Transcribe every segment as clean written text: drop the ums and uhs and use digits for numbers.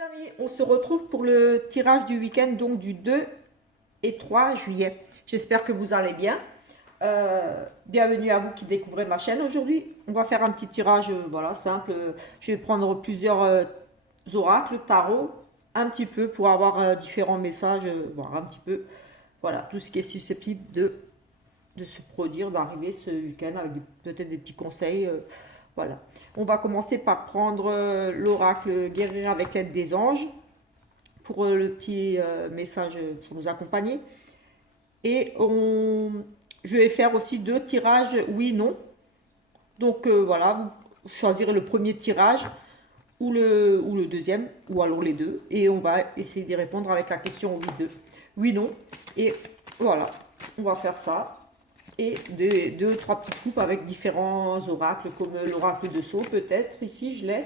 Les amis, on se retrouve pour le tirage du week-end, donc du 2 et 3 juillet. J'espère que vous allez bien. Bienvenue à vous qui découvrez ma chaîne aujourd'hui. On va faire un petit tirage, voilà, simple. Je vais prendre plusieurs oracles, tarot, un petit peu pour avoir différents messages, voir un petit peu, voilà, tout ce qui est susceptible de se produire, d'arriver ce week-end avec peut-être des petits conseils. Voilà. On va commencer par prendre l'oracle guérir avec l'aide des anges pour le petit message pour nous accompagner. Et je vais faire aussi deux tirages oui-non. Donc voilà, vous choisirez le premier tirage ou le deuxième, ou alors les deux. Et on va essayer d'y répondre avec la question oui-2. Oui-non. Et voilà, on va faire ça. Et deux, trois petites coupes avec différents oracles, comme l'oracle de Sceaux peut-être. Ici, je l'ai.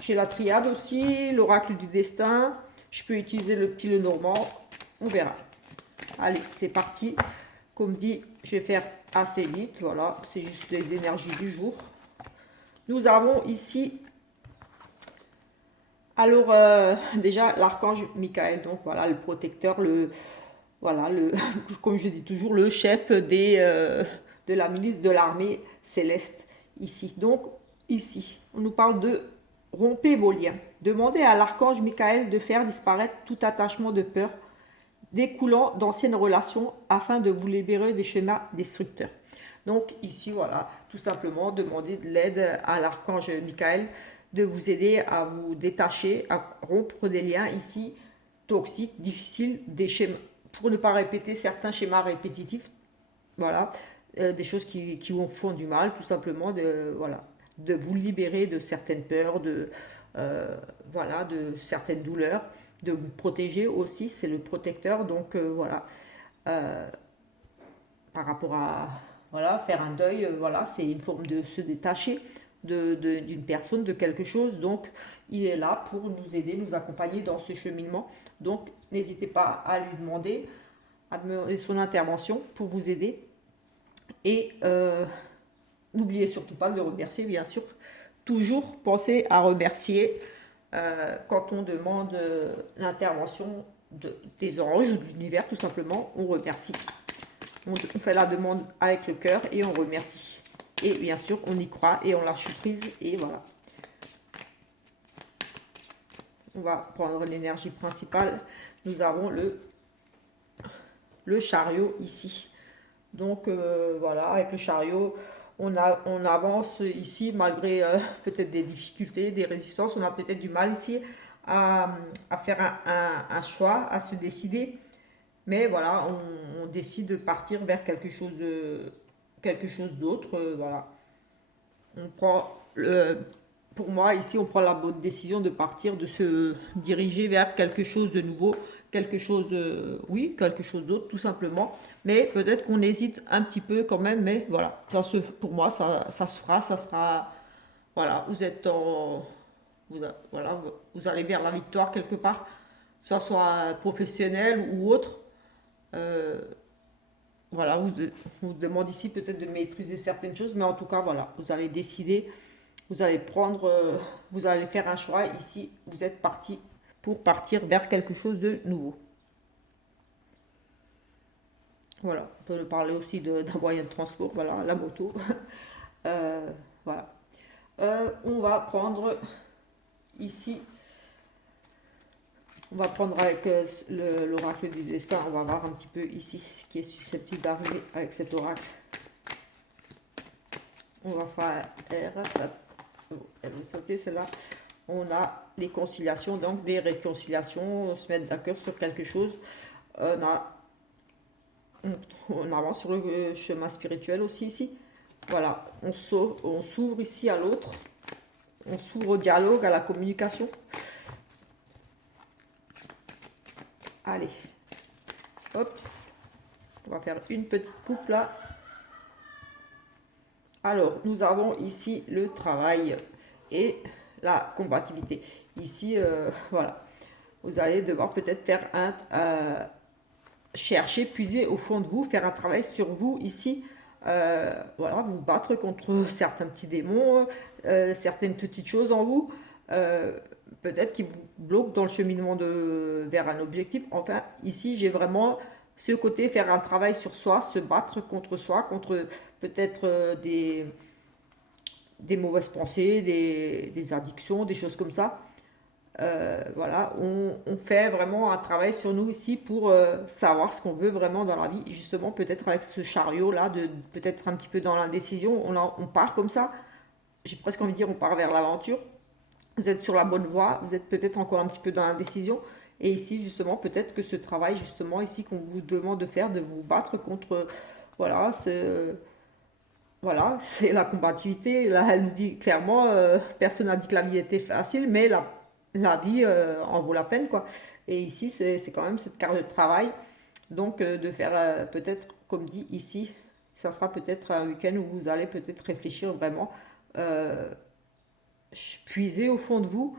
J'ai la triade aussi, l'oracle du destin. Je peux utiliser le petit Lenormand. On verra. Allez, c'est parti. Comme dit, je vais faire assez vite. Voilà, c'est juste les énergies du jour. Nous avons ici, alors déjà l'archange Michael, donc voilà, le protecteur, voilà, comme je dis toujours, le chef de la milice de l'armée céleste ici. Donc ici, on nous parle de rompez vos liens. Demandez à l'archange Michael de faire disparaître tout attachement de peur découlant d'anciennes relations afin de vous libérer des schémas destructeurs. Donc ici, voilà, tout simplement, demandez de l'aide à l'archange Michael de vous aider à vous détacher, à rompre des liens ici toxiques, difficiles, des schémas, pour ne pas répéter certains schémas répétitifs, voilà, des choses qui vous font du mal, tout simplement, voilà, de vous libérer de certaines peurs, voilà, de certaines douleurs, de vous protéger aussi, c'est le protecteur, donc voilà, euh, par rapport à, voilà, faire un deuil, voilà, c'est une forme de se détacher d'une personne, de quelque chose, donc il est là pour nous aider, nous accompagner dans ce cheminement, donc n'hésitez pas à lui demander, à demander son intervention pour vous aider, et n'oubliez surtout pas de le remercier, bien sûr, toujours pensez à remercier quand on demande l'intervention des anges ou de l'univers, tout simplement, on remercie. On fait la demande avec le cœur et on remercie. Et bien sûr, on y croit et on lâche prise et voilà. On va prendre l'énergie principale. Nous avons le chariot ici. Donc voilà, avec le chariot, on avance ici malgré peut-être des difficultés, des résistances. On a peut-être du mal ici à faire un choix, à se décider. Mais voilà, on décide de partir vers quelque chose d'autre. Voilà. On prend pour moi, ici, on prend la bonne décision de partir, de se diriger vers quelque chose de nouveau, quelque chose, oui, quelque chose d'autre, tout simplement. Mais peut-être qu'on hésite un petit peu quand même, mais voilà, pour moi, ça se fera, ça sera, voilà, vous êtes en, voilà, vous allez vers la victoire quelque part, que ce soit professionnel ou autre. Euh, voilà, vous demande ici peut-être de maîtriser certaines choses, mais en tout cas, voilà, vous allez décider, vous allez prendre, vous allez faire un choix. Ici, vous êtes parti pour partir vers quelque chose de nouveau. Voilà, on peut parler aussi d'un moyen de transport, voilà, la moto. Voilà. On va prendre ici, on va prendre avec l'oracle du destin, on va voir un petit peu ici ce qui est susceptible d'arriver avec cet oracle. On va faire elle va sauter celle-là. On a les conciliations, donc des réconciliations, se mettre d'accord sur quelque chose. On a on avance sur le chemin spirituel aussi ici. Voilà, on s'ouvre ici à l'autre, on s'ouvre au dialogue, à la communication. Allez, hop, on va faire une petite coupe là. Alors, nous avons ici le travail et la combativité. Ici, voilà, vous allez devoir peut-être faire chercher, puiser au fond de vous, faire un travail sur vous ici. Voilà, vous battre contre certains petits démons, certaines petites choses en vous. peut-être qui vous bloque dans le cheminement vers un objectif. Enfin, ici, j'ai vraiment ce côté faire un travail sur soi, se battre contre soi, contre peut-être des mauvaises pensées, des addictions, des choses comme ça. Voilà, on fait vraiment un travail sur nous ici pour savoir ce qu'on veut vraiment dans la vie. Et justement, peut-être avec ce chariot-là, de peut-être un petit peu dans l'indécision, on part comme ça. J'ai presque envie de dire, on part vers l'aventure. Vous êtes sur la bonne voie, vous êtes peut-être encore un petit peu dans l'indécision. Et ici, justement, peut-être que ce travail, justement, ici, qu'on vous demande de faire, de vous battre contre, voilà, voilà, c'est la combativité. Là, elle nous dit clairement, personne n'a dit que la vie était facile, mais la vie en vaut la peine, quoi. Et ici, c'est quand même cette carte de travail. Donc, de faire peut-être, comme dit ici, ça sera peut-être un week-end où vous allez peut-être réfléchir vraiment, euh, puiser au fond de vous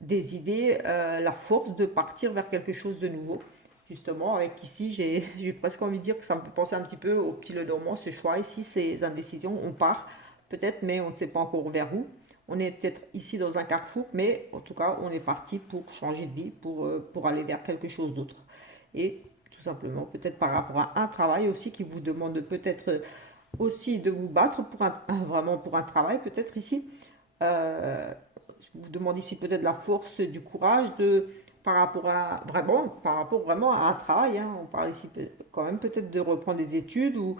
des idées, la force de partir vers quelque chose de nouveau. Justement, avec ici, j'ai presque envie de dire que ça me fait penser un petit peu au petit Lenormand, ce choix ici, ces indécisions. On part peut-être, mais on ne sait pas encore vers où. On est peut-être ici dans un carrefour, mais en tout cas, on est parti pour changer de vie, pour aller vers quelque chose d'autre. Et tout simplement, peut-être par rapport à un travail aussi qui vous demande peut-être aussi de vous battre pour vraiment pour un travail, peut-être ici. Euh, je vous demande ici peut-être la force, du courage par rapport vraiment à un travail, hein. On parle ici quand même peut-être de reprendre des études ou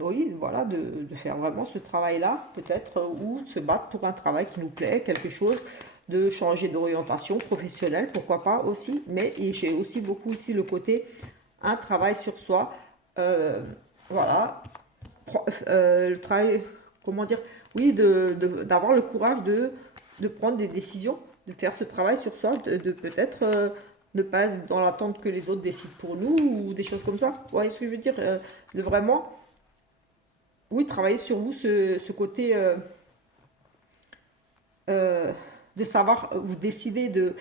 oui, voilà, de faire vraiment ce travail-là, peut-être, ou de se battre pour un travail qui nous plaît, quelque chose, de changer d'orientation professionnelle, pourquoi pas aussi. Mais j'ai aussi beaucoup ici le côté un travail sur soi, euh, voilà, le travail, comment dire, oui, d'avoir le courage de prendre des décisions, de faire ce travail sur soi, de peut-être ne pas être dans l'attente que les autres décident pour nous ou des choses comme ça. Vous voyez ce que je veux dire? De vraiment, oui, travailler sur vous, ce côté euh, de savoir vous décider de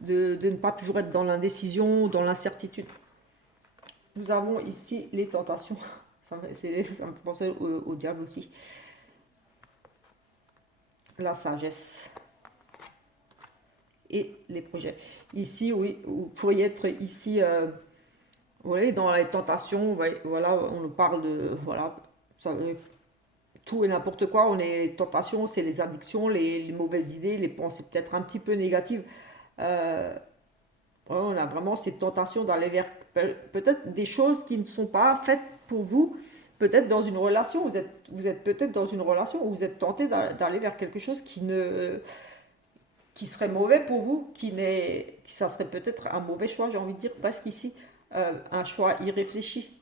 ne pas toujours être dans l'indécision, dans l'incertitude. Nous avons ici les tentations. Ça me fait penser au diable aussi. La sagesse et les projets. Ici, oui, vous pourriez être ici, vous voyez, dans les tentations, ouais, voilà, on nous parle de, voilà, ça, tout et n'importe quoi. On est tentations, c'est les addictions, les mauvaises idées, les pensées peut-être un petit peu négatives. Euh, ouais, on a vraiment cette tentation d'aller vers peut-être des choses qui ne sont pas faites pour vous. Peut-être dans une relation, vous êtes peut-être dans une relation où vous êtes tenté d'aller vers quelque chose qui serait mauvais pour vous, ça serait peut-être un mauvais choix, j'ai envie de dire, parce qu'ici, un choix irréfléchi.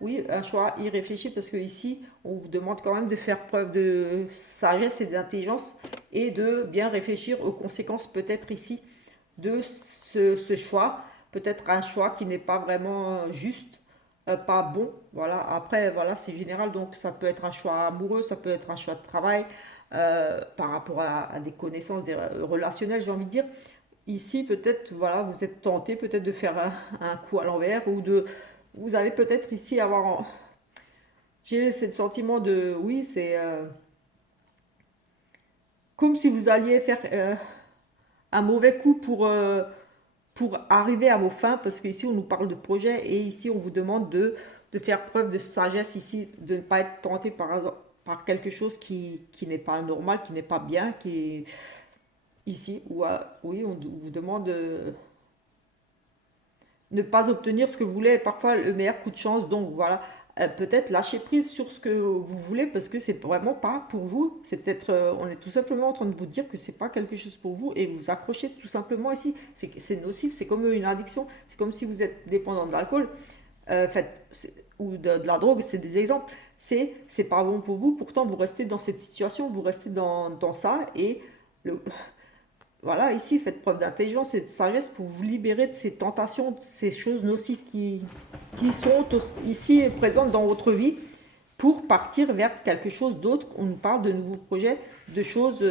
Oui, un choix irréfléchi, parce qu'ici, on vous demande quand même de faire preuve de sagesse et d'intelligence et de bien réfléchir aux conséquences peut-être ici de ce choix. Peut-être un choix qui n'est pas vraiment juste, pas bon. Voilà. Après, voilà, c'est général, donc ça peut être un choix amoureux, ça peut être un choix de travail, par rapport à des connaissances relationnelles, j'ai envie de dire. Ici, peut-être, voilà, vous êtes tenté peut-être de faire un coup à l'envers ou vous allez peut-être ici avoir, j'ai ce sentiment de, oui, c'est comme si vous alliez faire un mauvais coup pour arriver à vos fins, parce qu'ici on nous parle de projet et ici on vous demande de faire preuve de sagesse ici, de ne pas être tenté par quelque chose qui n'est pas normal, qui n'est pas bien, qui est ici, où oui, on vous demande de ne pas obtenir ce que vous voulez, parfois le meilleur coup de chance, donc voilà. Peut-être lâcher prise sur ce que vous voulez parce que c'est vraiment pas pour vous. C'est peut-être, on est tout simplement en train de vous dire que c'est pas quelque chose pour vous et vous accrochez tout simplement ici. C'est nocif, c'est comme une addiction. C'est comme si vous êtes dépendant de l'alcool, fait, ou de la drogue, c'est des exemples. C'est pas bon pour vous, pourtant vous restez dans cette situation, vous restez dans ça et le, voilà, ici, faites preuve d'intelligence et de sagesse pour vous libérer de ces tentations, de ces choses nocives qui sont ici présentes dans votre vie pour partir vers quelque chose d'autre. On nous parle de nouveaux projets, de choses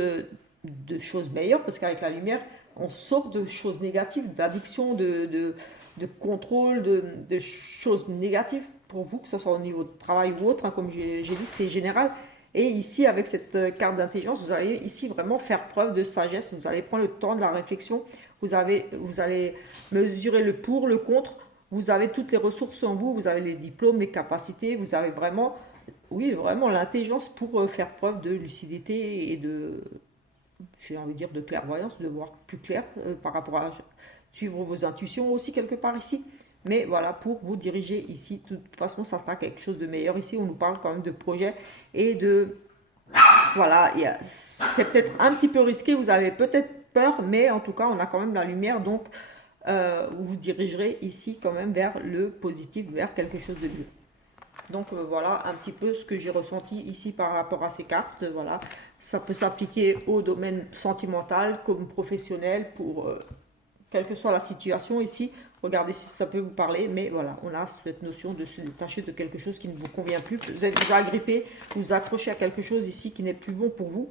meilleures, parce qu'avec la lumière, on sort de choses négatives, d'addiction, de contrôle, de choses négatives pour vous, que ce soit au niveau de travail ou autre, hein, comme j'ai dit, c'est général. Et ici, avec cette carte d'intelligence, vous allez ici vraiment faire preuve de sagesse. Vous allez prendre le temps de la réflexion. Vous allez mesurer le pour, le contre. Vous avez toutes les ressources en vous. Vous avez les diplômes, les capacités. Vous avez vraiment, oui, vraiment l'intelligence pour faire preuve de lucidité et de, j'ai envie de dire, de clairvoyance, de voir plus clair par rapport à suivre vos intuitions aussi quelque part ici. Mais voilà, pour vous diriger ici, de toute façon, ça sera quelque chose de meilleur. Ici, on nous parle quand même de projet et de... Voilà, c'est peut-être un petit peu risqué, vous avez peut-être peur, mais en tout cas, on a quand même la lumière, donc vous vous dirigerez ici quand même vers le positif, vers quelque chose de mieux. Donc voilà un petit peu ce que j'ai ressenti ici par rapport à ces cartes. Voilà, ça peut s'appliquer au domaine sentimental comme professionnel pour quelle que soit la situation ici. Regardez si ça peut vous parler, mais voilà, on a cette notion de se détacher de quelque chose qui ne vous convient plus. Vous êtes vous agrippé, vous accrochez à quelque chose ici qui n'est plus bon pour vous,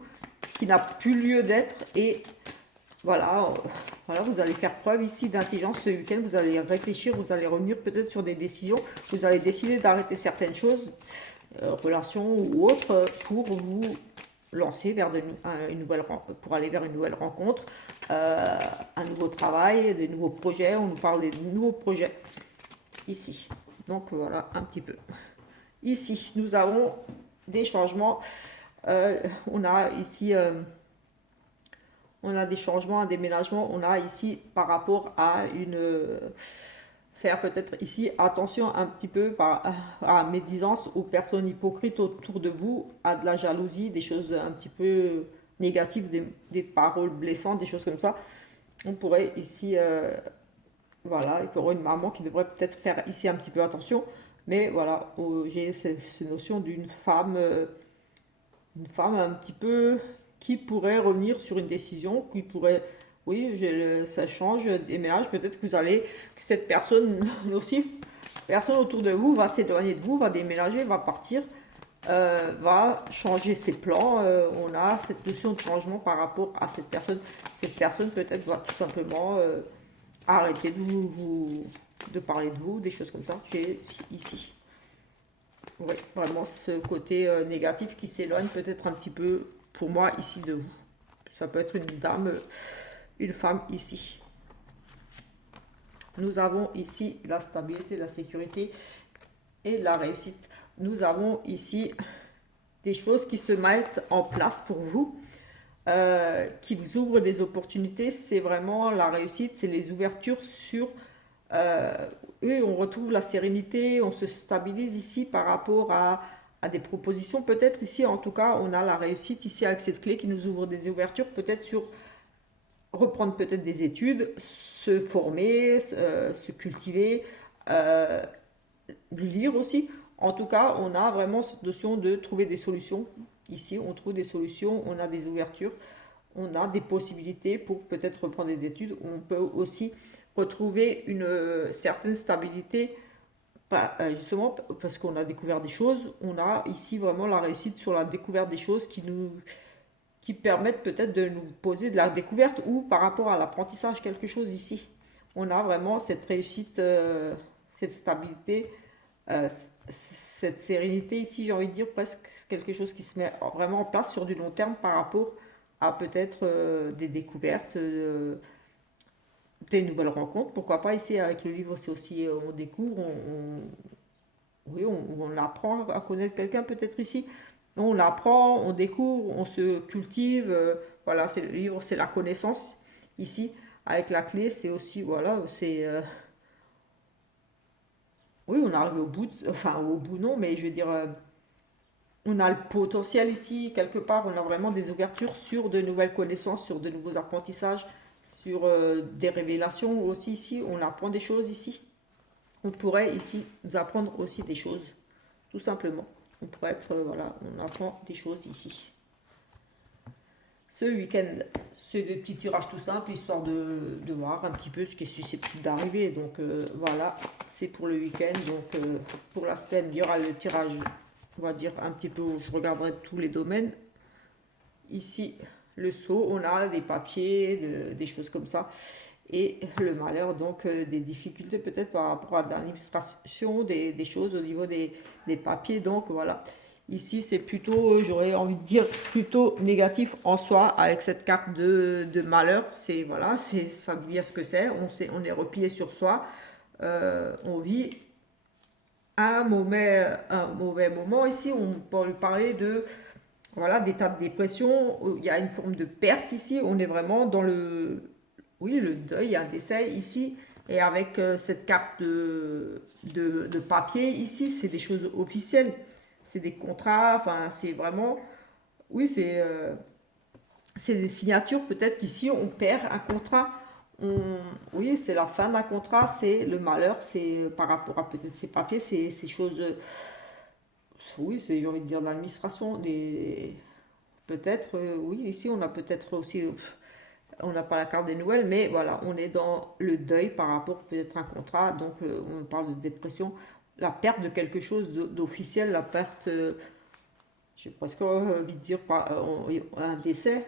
qui n'a plus lieu d'être, et voilà, voilà, vous allez faire preuve ici d'intelligence ce week-end, vous allez réfléchir, vous allez revenir peut-être sur des décisions, vous allez décider d'arrêter certaines choses, relations ou autres, pour vous lancer vers une nouvelle, pour aller vers une nouvelle rencontre, un nouveau travail, des nouveaux projets. On nous parle des nouveaux projets ici. Donc voilà un petit peu. Ici, nous avons des changements. On a ici, on a des changements, un déménagement. On a ici par rapport à une faire peut-être ici attention un petit peu à médisance aux personnes hypocrites autour de vous, à de la jalousie, des choses un petit peu négatives, des paroles blessantes, des choses comme ça. On pourrait ici, voilà, il y aurait une maman qui devrait peut-être faire ici un petit peu attention, mais voilà, j'ai cette notion d'une femme un petit peu qui pourrait revenir sur une décision, qui pourrait, oui, ça change, déménage, peut-être que vous allez, que cette personne aussi, personne autour de vous va s'éloigner de vous, va déménager, va partir, va changer ses plans. On a cette notion de changement par rapport à cette personne. Cette personne peut-être va tout simplement arrêter de parler de vous, des choses comme ça, j'ai ici. Oui, vraiment ce côté négatif qui s'éloigne peut-être un petit peu pour moi ici de vous. Ça peut être une dame, une femme ici. Nous avons ici la stabilité, la sécurité et la réussite. Nous avons ici des choses qui se mettent en place pour vous, qui vous ouvrent des opportunités. C'est vraiment la réussite, c'est les ouvertures sur... et on retrouve la sérénité, on se stabilise ici par rapport à des propositions. Peut-être ici, en tout cas, on a la réussite ici avec cette clé qui nous ouvre des ouvertures, peut-être sur reprendre peut-être des études, se former, se cultiver, euh, lire aussi. En tout cas, on a vraiment cette notion de trouver des solutions. Ici, on trouve des solutions, on a des ouvertures, on a des possibilités pour peut-être reprendre des études. On peut aussi retrouver une certaine stabilité, justement parce qu'on a découvert des choses. On a ici vraiment la réussite sur la découverte des choses qui permettent peut-être de nous poser de la découverte ou par rapport à l'apprentissage quelque chose ici. On a vraiment cette réussite, cette stabilité, euh, cette sérénité ici, j'ai envie de dire presque quelque chose qui se met vraiment en place sur du long terme par rapport à peut-être des découvertes, des nouvelles rencontres. Pourquoi pas ici avec le livre, c'est aussi on découvre, oui, on apprend à connaître quelqu'un peut-être ici. On apprend, on découvre, on se cultive. Voilà, c'est le livre, c'est la connaissance ici. Avec la clé, c'est aussi, voilà, c'est... oui, on arrive au bout, enfin au bout non, mais je veux dire, on a le potentiel ici, quelque part, on a vraiment des ouvertures sur de nouvelles connaissances, sur de nouveaux apprentissages, sur des révélations aussi ici. On apprend des choses ici. On pourrait ici nous apprendre aussi des choses, tout simplement. On pourrait être, voilà, on apprend des choses ici. Ce week-end, c'est des petits tirages tout simples, histoire de voir un petit peu ce qui est susceptible d'arriver. Donc voilà, c'est pour le week-end. Donc pour la semaine, il y aura le tirage, on va dire un petit peu où je regarderai tous les domaines. Ici, le seau, on a des papiers, des choses comme ça. Et le malheur, donc des difficultés peut-être par rapport à l'administration, des choses au niveau des papiers. Donc voilà, Ici, c'est plutôt, j'aurais envie de dire, plutôt négatif en soi avec cette carte de malheur. C'est, voilà, ça dit bien ce que c'est. On est replié sur soi. On vit un mauvais moment ici. On peut lui parler de, voilà, d'état de dépression. Il y a une forme de perte ici. On est vraiment dans oui, le deuil, il y a un décès ici. Et avec cette carte de papier ici, c'est des choses officielles. C'est des contrats, enfin, c'est vraiment, oui, c'est des signatures. Peut-être qu'ici, on perd un contrat. Oui, c'est la fin d'un contrat, c'est le malheur, c'est par rapport à peut-être ces papiers, ces choses, oui, c'est, j'ai envie de dire, d'administration, peut-être, oui, ici, on a peut-être aussi, on n'a pas la carte des nouvelles, mais voilà, on est dans le deuil par rapport peut-être à un contrat, donc on parle de dépression, la perte de quelque chose d'officiel, la perte, j'ai presque envie de dire, un décès,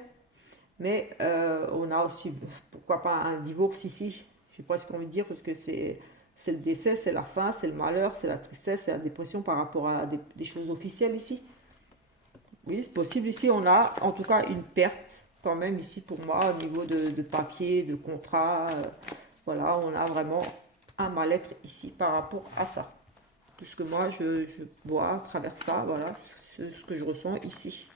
mais on a aussi, pourquoi pas un divorce ici, j'ai presque envie de dire, parce que c'est le décès, c'est la fin, c'est le malheur, c'est la tristesse, c'est la dépression par rapport à des choses officielles ici. Oui, c'est possible. Ici, on a en tout cas une perte quand même ici pour moi au niveau de papier, de contrat. Voilà, on a vraiment un mal-être ici par rapport à ça. Tout ce que moi je vois à travers ça, voilà, ce que je ressens ici.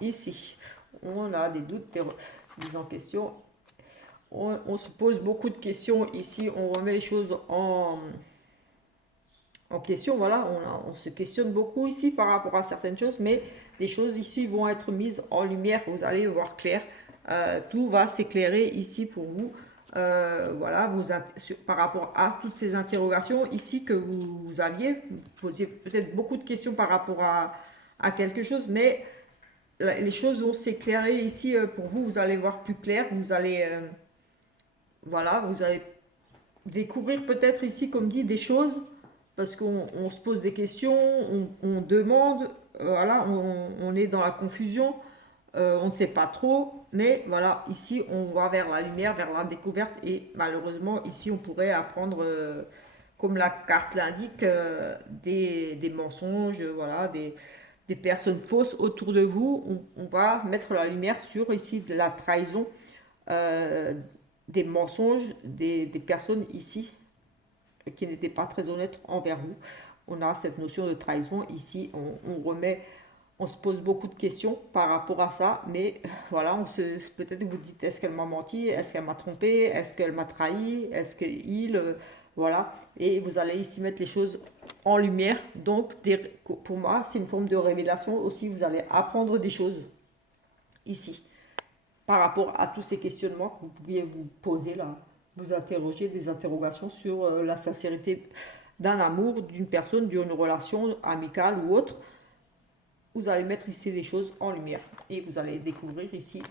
Ici, on a des doutes, des en question. On se pose beaucoup de questions ici, on remet les choses en question. Voilà, on se questionne beaucoup ici par rapport à certaines choses, mais des choses ici vont être mises en lumière, vous allez voir clair. Tout va s'éclairer ici pour vous. Voilà, par rapport à toutes ces interrogations ici que vous aviez, vous posiez peut-être beaucoup de questions par rapport à quelque chose, mais les choses vont s'éclairer ici pour vous. Vous allez voir plus clair, vous allez, voilà, vous allez découvrir peut-être ici, comme dit, des choses, parce qu'on se pose des questions, on demande, voilà, on est dans la confusion, on ne sait pas trop, mais voilà, ici on va vers la lumière, vers la découverte, et malheureusement ici on pourrait apprendre, comme la carte l'indique, des mensonges, voilà, des personnes fausses autour de vous. On va mettre la lumière sur ici de la trahison, euh, des mensonges, des personnes ici qui n'étaient pas très honnêtes envers vous. On a cette notion de trahison ici, on se pose beaucoup de questions par rapport à ça, mais voilà, peut-être vous dites, est-ce qu'elle m'a menti, est-ce qu'elle m'a trompé, est-ce qu'elle m'a trahi, est-ce qu'il, voilà, et vous allez ici mettre les choses en lumière. Donc pour moi, c'est une forme de révélation aussi. Vous allez apprendre des choses ici par rapport à tous ces questionnements que vous pouviez vous poser là, vous interroger des interrogations sur la sincérité d'un amour, d'une personne, d'une relation amicale ou autre. Vous allez mettre ici les choses en lumière et vous allez découvrir ici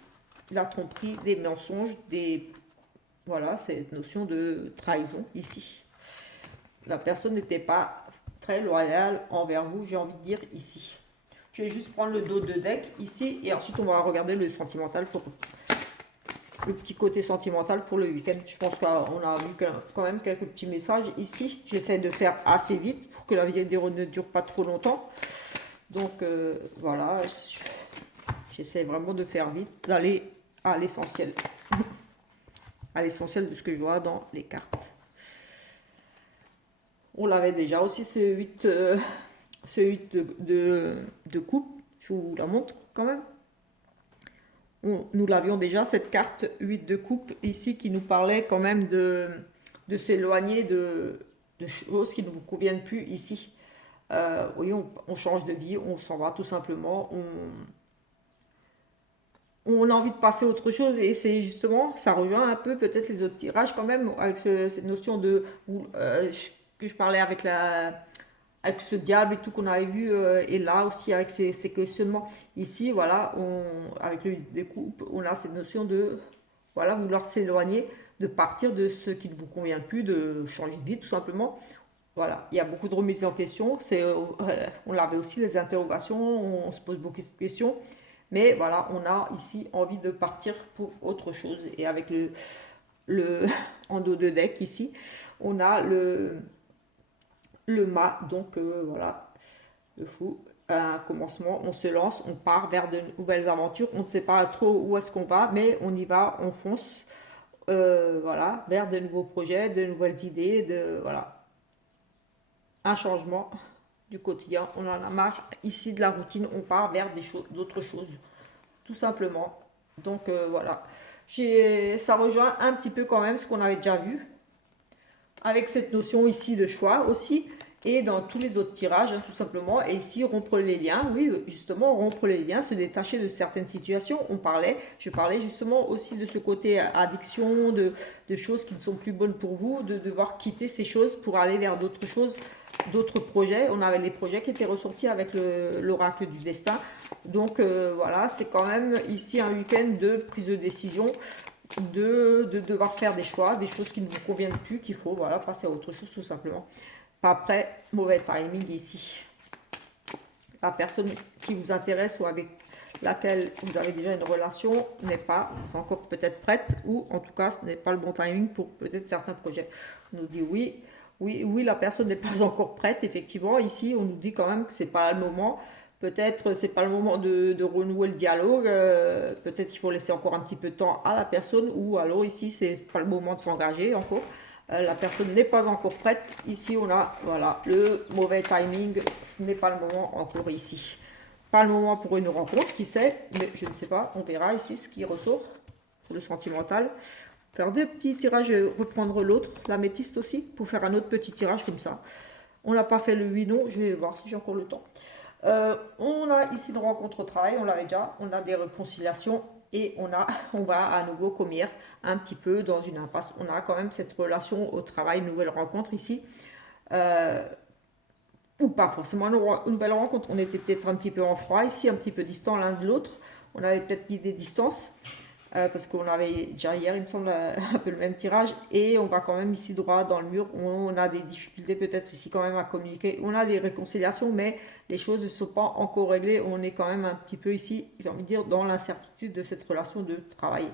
la tromperie, des mensonges, voilà, cette notion de trahison ici. La personne n'était pas très loyale envers vous, j'ai envie de dire ici. Je vais juste prendre le dos de deck ici et ensuite on va regarder le sentimental pour le petit côté sentimental pour le week-end. Je pense qu'on a vu quand même quelques petits messages ici. J'essaie de faire assez vite pour que la vidéo ne dure pas trop longtemps. Donc voilà, j'essaie vraiment de faire vite, d'aller à l'essentiel. À l'essentiel de ce que je vois dans les cartes. On l'avait déjà aussi ce 8, de coupe. Je vous la montre quand même. Nous l'avions déjà, cette carte 8 de coupe ici, qui nous parlait quand même de s'éloigner de choses qui ne vous conviennent plus ici. Oui, on change de vie, on s'en va tout simplement, on a envie de passer à autre chose, et c'est justement, ça rejoint un peu peut-être les autres tirages quand même, avec cette notion que je parlais avec ce diable et tout qu'on avait vu, et là aussi avec ces questionnements. Ici, voilà, avec le découpe, on a cette notion de, voilà, vouloir s'éloigner, de partir de ce qui ne vous convient plus, de changer de vie tout simplement. Voilà, il y a beaucoup de remises en question. On avait aussi les interrogations, on se pose beaucoup de questions. Mais voilà, on a ici envie de partir pour autre chose. Et avec le en dos de deck ici, on a le mât. Donc voilà, le fou. Un commencement, on se lance, on part vers de nouvelles aventures. On ne sait pas trop où est-ce qu'on va, mais on y va, on fonce. Voilà, vers de nouveaux projets, de nouvelles idées, voilà, un changement du quotidien. On en a marre ici de la routine, on part vers d'autres choses, tout simplement. Donc voilà, ça rejoint un petit peu quand même ce qu'on avait déjà vu, avec cette notion ici de choix aussi, et dans tous les autres tirages, hein, tout simplement. Et ici, rompre les liens, oui, justement, rompre les liens, se détacher de certaines situations. Je parlais justement aussi de ce côté addiction, de choses qui ne sont plus bonnes pour vous, de devoir quitter ces choses pour aller vers d'autres choses, d'autres projets. On avait les projets qui étaient ressortis avec l'oracle du destin. Donc voilà, c'est quand même ici un week-end de prise de décision, de devoir faire des choix, des choses qui ne vous conviennent plus, qu'il faut voilà, passer à autre chose tout simplement. Après, mauvais timing ici. La personne qui vous intéresse ou avec laquelle vous avez déjà une relation n'est pas encore peut-être prête, ou en tout cas ce n'est pas le bon timing pour peut-être certains projets. On nous dit oui, oui, la personne n'est pas encore prête, effectivement. Ici, on nous dit quand même que c'est pas le moment. Peut-être c'est pas le moment de renouer le dialogue. Peut-être qu'il faut laisser encore un petit peu de temps à la personne, ou alors ici c'est pas le moment de s'engager encore. La personne n'est pas encore prête. Ici on a voilà le mauvais timing. Ce n'est pas le moment encore ici. Pas le moment pour une rencontre, qui sait, mais je ne sais pas. On verra ici ce qui ressort. C'est le sentimental. Faire deux petits tirages et reprendre l'autre. L'améthyste aussi, pour faire un autre petit tirage comme ça. On n'a pas fait le 8 non. Je vais voir si j'ai encore le temps. On a ici une rencontre au travail, on l'avait déjà, on a des réconciliations et on va à nouveau commettre un petit peu dans une impasse. On a quand même cette relation au travail, nouvelle rencontre ici, ou pas forcément une nouvelle rencontre. On était peut-être un petit peu en froid ici, un petit peu distant l'un de l'autre. On avait peut-être mis des distances. Parce qu'on avait déjà hier, il me semble, un peu le même tirage, et on va quand même ici droit dans le mur. On a des difficultés peut-être ici quand même à communiquer, on a des réconciliations, mais les choses ne sont pas encore réglées. On est quand même un petit peu ici, j'ai envie de dire, dans l'incertitude de cette relation de travail,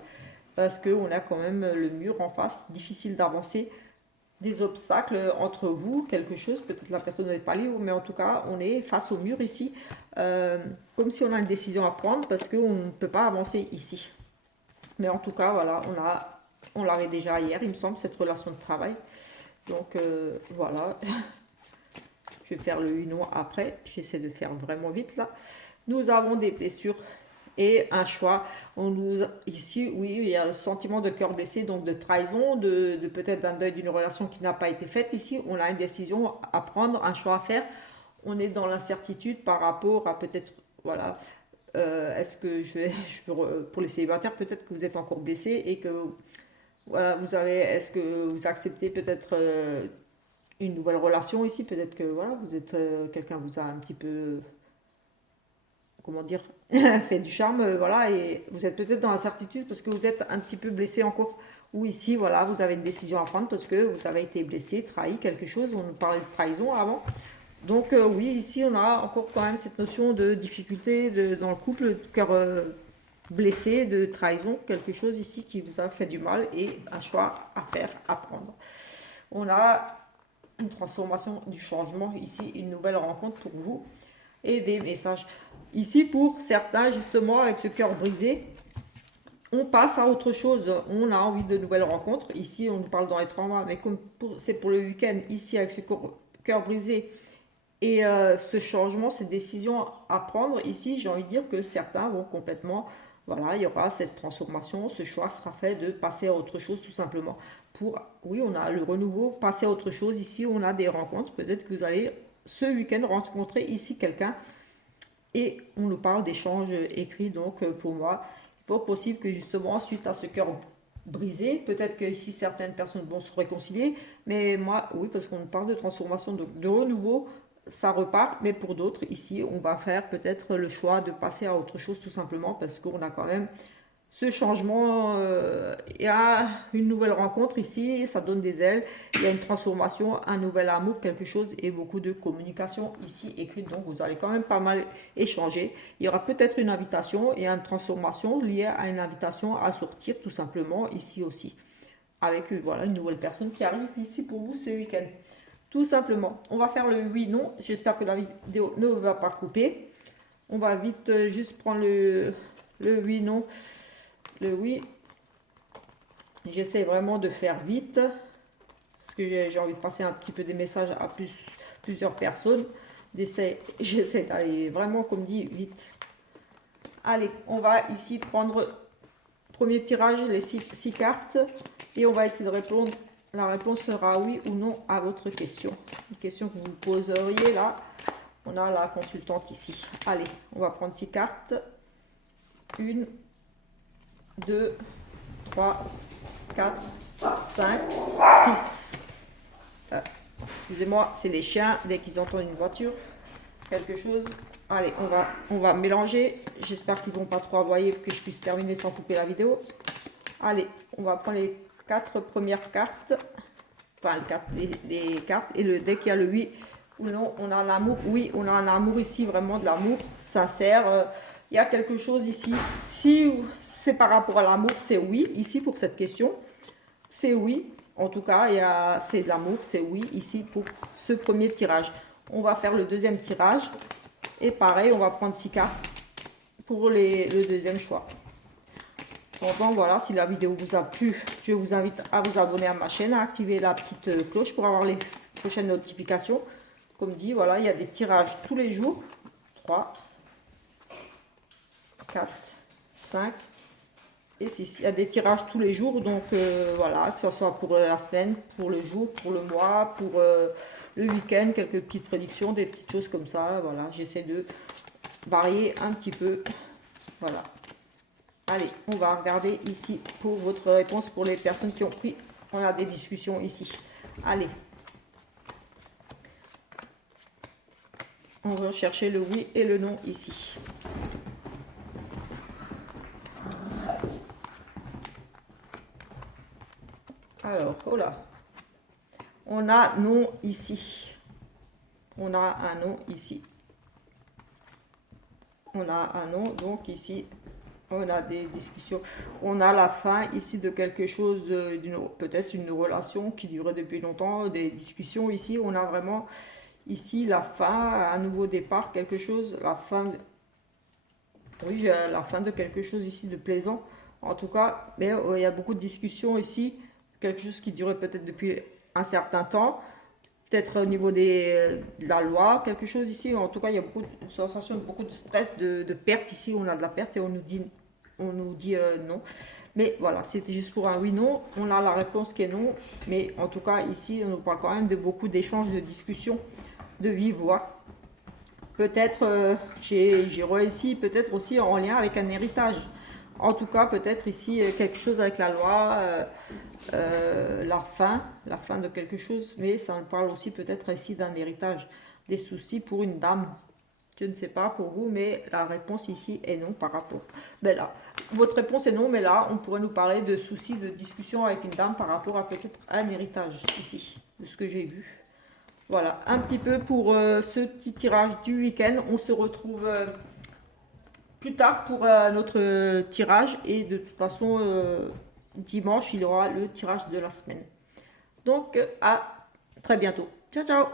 parce qu'on a quand même le mur en face, difficile d'avancer, des obstacles entre vous, quelque chose, peut-être la personne n'est pas libre, mais en tout cas on est face au mur ici, comme si on a une décision à prendre, parce qu'on ne peut pas avancer ici. Mais en tout cas, voilà, on l'avait déjà hier, il me semble, cette relation de travail. Donc voilà, je vais faire le 8 non après. J'essaie de faire vraiment vite là. Nous avons des blessures et un choix. Ici, oui, il y a le sentiment de cœur blessé, donc de trahison, de peut-être d'un deuil d'une relation qui n'a pas été faite. Ici, on a une décision à prendre, un choix à faire. On est dans l'incertitude par rapport à peut-être, voilà, est-ce que pour les célibataires, peut-être que vous êtes encore blessé et que voilà, est-ce que vous acceptez peut-être une nouvelle relation ici, peut-être que voilà, vous êtes quelqu'un vous a un petit peu, comment dire, fait du charme, voilà, et vous êtes peut-être dans l'incertitude parce que vous êtes un petit peu blessé encore. Ou ici, voilà, vous avez une décision à prendre parce que vous avez été blessé, trahi, quelque chose. On nous parlait de trahison avant. Donc oui, ici on a encore quand même cette notion de difficulté dans le couple, de cœur blessé, de trahison, quelque chose ici qui vous a fait du mal et un choix à faire, à prendre. On a une transformation du changement, ici une nouvelle rencontre pour vous et des messages. Ici pour certains justement avec ce cœur brisé, on passe à autre chose, on a envie de nouvelles rencontres. Ici on nous parle dans les 3 mois, mais comme c'est pour le week-end, ici avec ce cœur brisé, et ce changement, cette décision à prendre, ici, j'ai envie de dire que certains vont complètement, voilà, il y aura cette transformation, ce choix sera fait de passer à autre chose tout simplement. Oui, on a le renouveau, passer à autre chose. Ici, on a des rencontres. Peut-être que vous allez ce week-end rencontrer ici quelqu'un et on nous parle d'échanges écrits. Donc, pour moi, il est possible que justement, suite à ce cœur brisé, peut-être que ici certaines personnes vont se réconcilier, mais moi, oui, parce qu'on parle de transformation, de renouveau, ça repart, mais pour d'autres, ici, on va faire peut-être le choix de passer à autre chose tout simplement parce qu'on a quand même ce changement. Il y a une nouvelle rencontre ici, ça donne des ailes, il y a une transformation, un nouvel amour, quelque chose et beaucoup de communication ici écrite, donc vous allez quand même pas mal échanger. Il y aura peut-être une invitation et une transformation liée à une invitation à sortir tout simplement ici aussi, avec voilà, une nouvelle personne qui arrive ici pour vous ce week-end. Tout simplement. On va faire le oui, non. J'espère que la vidéo ne va pas couper. On va vite juste prendre le oui, non. Le oui. J'essaie vraiment de faire vite. Parce que j'ai envie de passer un petit peu des messages à plusieurs personnes. J'essaie d'aller vraiment, comme dit, vite. Allez, on va ici prendre premier tirage, les 6 cartes. Et on va essayer de répondre. La réponse sera oui ou non à votre question. Une question que vous poseriez là. On a la consultante ici. Allez, on va prendre 6 cartes. 1, 2, 3, 4, 5, 6. Excusez-moi, c'est les chiens dès qu'ils entendent une voiture. Quelque chose. Allez, on va mélanger. J'espère qu'ils ne vont pas trop aboyer pour que je puisse terminer sans couper la vidéo. Allez, on va prendre les 4 premières cartes. Enfin, les cartes. Et dès qu'il y a le oui ou non, on a l'amour. Oui, on a un amour ici, vraiment de l'amour sincère. Il y a quelque chose ici. Si c'est par rapport à l'amour, c'est oui. Ici, pour cette question, c'est oui. En tout cas, c'est de l'amour, c'est oui, ici, pour ce premier tirage. On va faire le deuxième tirage. Et pareil, on va prendre 6 cartes pour le deuxième choix. Donc voilà, si la vidéo vous a plu, je vous invite à vous abonner à ma chaîne, à activer la petite cloche pour avoir les prochaines notifications. Comme dit, voilà, il y a des tirages tous les jours. 3, 4, 5 et 6. Il y a des tirages tous les jours, donc voilà, que ce soit pour la semaine, pour le jour, pour le mois, pour le week-end, quelques petites prédictions, des petites choses comme ça. Voilà, j'essaie de varier un petit peu. Voilà. Allez, on va regarder ici pour votre réponse pour les personnes qui ont pris. On a des discussions ici. Allez. On va chercher le oui et le non ici. Alors, voilà. On a non ici. On a un non ici. On a un non, donc ici, on a des discussions. On a la fin ici de quelque chose, peut-être une relation qui durait depuis longtemps, des discussions ici. On a vraiment ici la fin, un nouveau départ, quelque chose, la fin. Oui, j'ai la fin de quelque chose ici de plaisant. En tout cas, mais il y a beaucoup de discussions ici, quelque chose qui durait peut-être depuis un certain temps. Peut-être au niveau de la loi, quelque chose ici. En tout cas, il y a beaucoup de sensations, beaucoup de stress, de perte ici. On a de la perte et on nous dit non. Mais voilà, c'était juste pour un oui-non. On a la réponse qui est non. Mais en tout cas, ici, on nous parle quand même de beaucoup d'échanges, de discussions, de vive voix. Peut-être, j'ai réussi, peut-être aussi en lien avec un héritage. En tout cas, peut-être ici, quelque chose avec la loi. La fin de quelque chose, mais ça me parle aussi peut-être ici d'un héritage, des soucis pour une dame. Je ne sais pas pour vous, mais la réponse ici est non par rapport. Mais là, votre réponse est non, mais là, on pourrait nous parler de soucis, de discussion avec une dame par rapport à peut-être un héritage ici, de ce que j'ai vu. Voilà, un petit peu pour ce petit tirage du week-end. On se retrouve plus tard pour notre tirage et de toute façon dimanche il y aura le tirage de la semaine. Donc à très bientôt. Ciao ciao.